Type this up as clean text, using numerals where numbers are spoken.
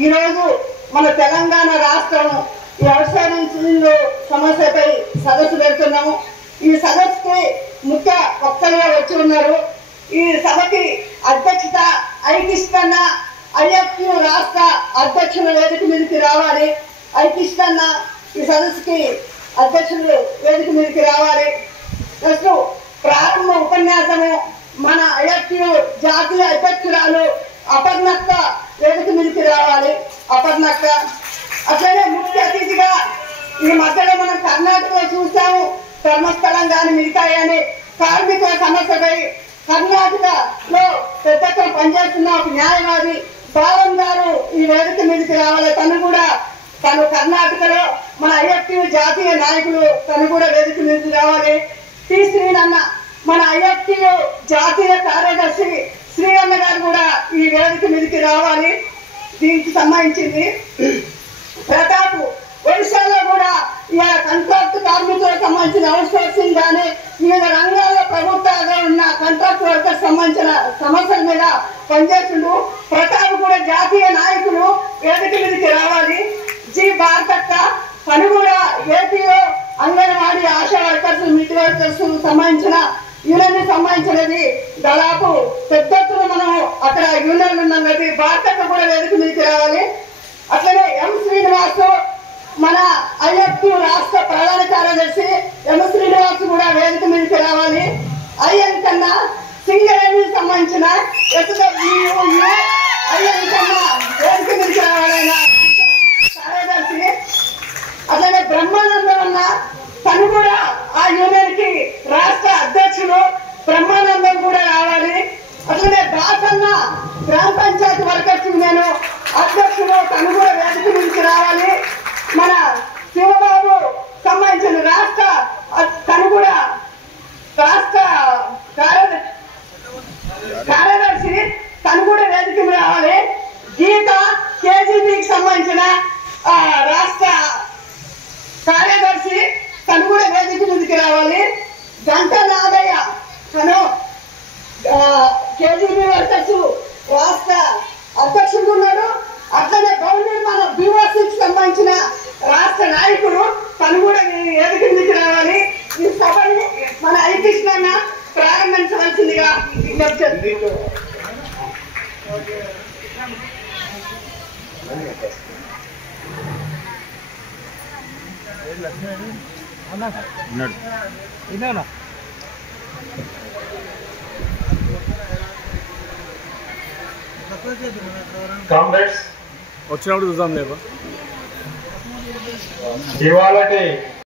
ఈరోజు మన తెలంగాణ రాష్ట్రం ఈ వ్యవసాయ సమస్యపై సదస్సు పెడుతున్నాము. ఈ సదస్సుకి ముఖ్య వక్తలుగా వచ్చి ఉన్నారు. ఈ సభకి అధ్యక్షత ఐకిష్టన్న ఐఎఫ్యు రాష్ట్ర అధ్యక్షుల వేదిక మీదకి రావాలి. ఐకిష్టన్న ఈ సదస్సుకి అధ్యక్షులు వేదిక మీదకి రావాలి. నెక్స్ట్ ప్రారంభ ఉపన్యాసము మన ఐఎఫ్యు జాతీయ అధ్యక్షురాలు అపర్ణక్క వేదిక మీదకి రావాలి. అపర్ణక్క అట్లనే ముఖ్య అతిథిగా ఈ మధ్యలో మనం కర్ణాటకలో చూసాము, ధర్మస్థలం కానీ మిగతాయని కార్మికుల సమస్యపై కర్ణాటకలో పెద్ద పనిచేస్తున్న ఒక న్యాయవాది బాలం గారు ఈ వేదిక మీదకి రావాలి. తను కర్ణాటకలో మన ఐఎఫ్యు జాతీయ నాయకులు తను కూడా వేదిక మీదకి రావాలి. టి శ్రీనన్న మన ఐఎఫ్యు జాతీయ కార్యదర్శి శ్రీరన్న గారు కూడా ఈ వేదిక మీదకి రావాలి. దీనికి సంబంధించింది ప్రతాప్ ఒడిశాలో కూడా ఇలా కాంట్రాక్ట్ కార్మికులకు సంబంధించిన అవుట్ సోర్సింగ్ కానీ వివిధ రంగాల్లో ప్రభుత్వంగా ఉన్న కాంట్రాక్ట్ వర్కర్స్ సంబంధించిన సమస్యల మీద పనిచేస్తుండు. ప్రతాప్ కూడా జాతీయ నాయకులు వేదిక మీదకి రావాలి. జి భారతక్క తను కూడా ఏపీలో anganwadi ASHA workers mid workers సంబంధించిన యూనియన్ సంబంధించినది దాదాపు పెద్ద ఎత్తున మనం అక్కడ యూనియన్ ఉన్నాం కాబట్టి భారతక్క కూడా వేదిక మీదకి రావాలి. అట్లనే ఎం శ్రీనివాస్ మన ఐఎఫ్యు రాష్ట్ర ప్రధాన కార్యదర్శి ఎం శ్రీనివాస్ కూడా వేదిక మీదకి రావాలి. ఐఎన్ కన్నా సింగరేణి సంబంధించిన ఎస్డబ్ల్యూయు ఐఎన్ కన్నా వేదిక మీదకి రావాలి ఆయన కార్యదర్శి. అట్లనే బ్రహ్మానందం అన్న తను కూడా ఆ యూనియన్ కి రాష్ట్ర అధ్యక్షులు బ్రహ్మానందం కూడా రావాలి. అట్లనే దాసన్న గ్రామ పంచాయతీ వర్కర్స్ యూనియన్ అధ్యక్షులు తను కూడా వేదిక మీదకి రావాలి. మన శివబాబు సంబంధించిన రాష్ట్ర తను కూడా రాష్ట్ర కార్యదర్శి తను కూడా వేదిక మీద రావాలి. గీత కేజీబీకి సంబంధించిన రాష్ట్ర కార్యదర్శి తను కూడా వేదిక మీదకి రావాలి. గంట నాదయ్య తను కేజీబీ వర్కర్స్ రాష్ట్ర అధ్యక్షుడు ఉన్నాడు. అట్లనే భవన నిర్మాణ బీఓసీకి సంబంధించిన రాష్ట్ర నాయకుడు తను కూడా వేదిక మీదకి రావాలి. ఈ సభని మన ఐకృష్ణ ప్రారంభించవలసిందిగా విజ్ఞప్తి. కామ్రేడ్స్ వచ్చినప్పుడు చూద్దాం లేవా ఇవాళ